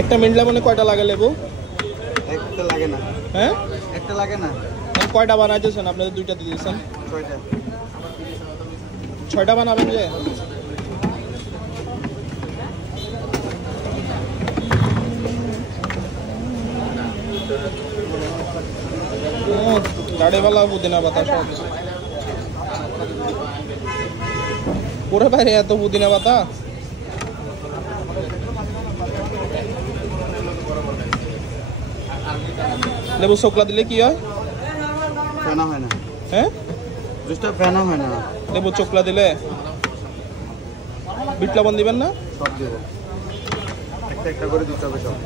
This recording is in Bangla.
একটা মিন্ট লেমনে কয়টা লাগে লেবু? একটা লাগে না। হ্যাঁ, একটা লাগে না। কয়টা বানাইতেছেন আপনাদের? দুইটা দিয়ে দিয়েছেন। 6টা। 6টা বানাবেন যে? দাড়িওয়ালা পুদিনা পাতা সব পুরো বাইরে এত পুদিনা পাতা। লেবু শুকলা দিলে কি হয়? ফেনা হয় না। হ্যাঁ, জুসটা ফেনা হয় না। লেবু চোকলা দিলে। বিট লবণ দিবেন না? সব দেবো, একটা একটা করে দিতে হবে সব।